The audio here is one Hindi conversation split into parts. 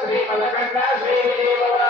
श्रीमलकण्ड श्रीविले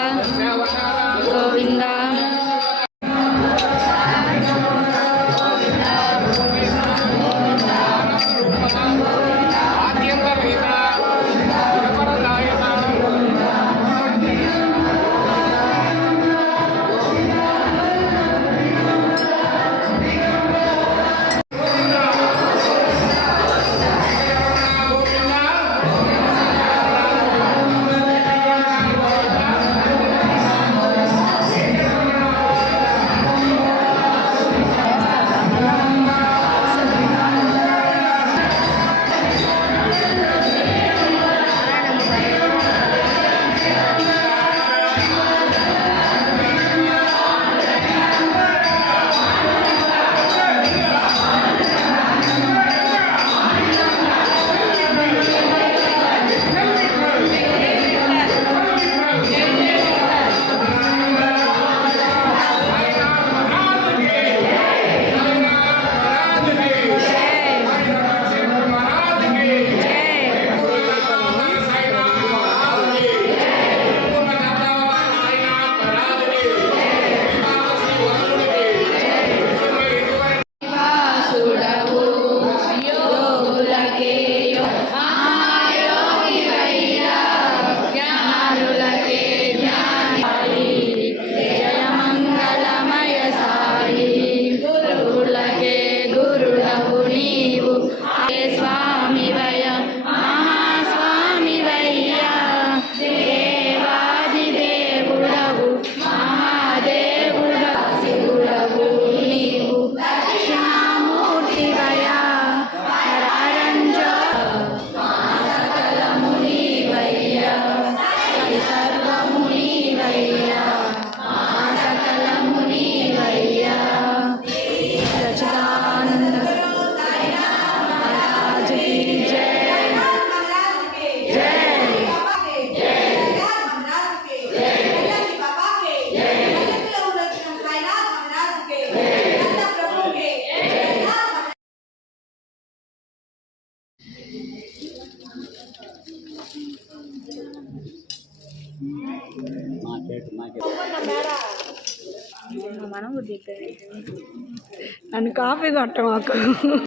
నన్ను కాఫీ కొట్ట మాకు.